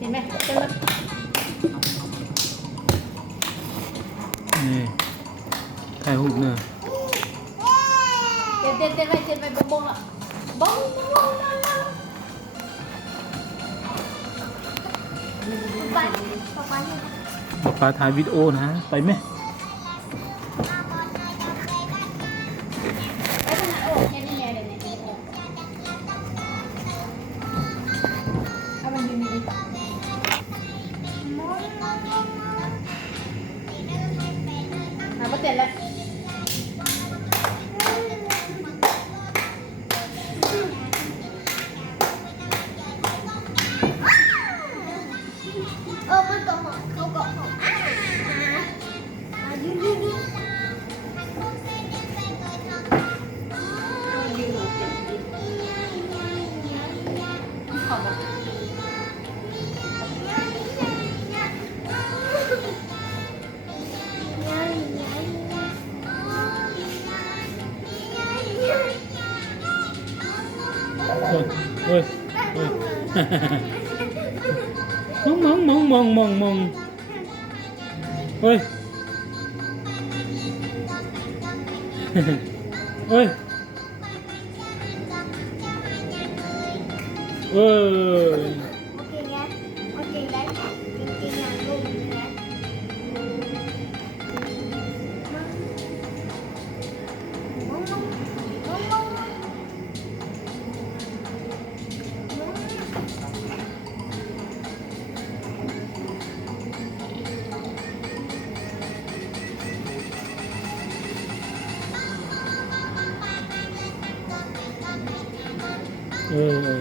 เห็นไหมเต็มเลย นี่ถ่ายรูปเนอะ เต็มไปบงอ่ะบงไปป้าถ่ายวิดีโอนะไปไหม ไปขนาดโอ้แค่นี้แม่เลยเนี่ยเอามันยืนดีหาประเด็นแล้วมันก็หอมเขาก็หอมยืนขอบคุณเฮ้ยมองเฮ้ยเฮ้ยเอ้ยเออ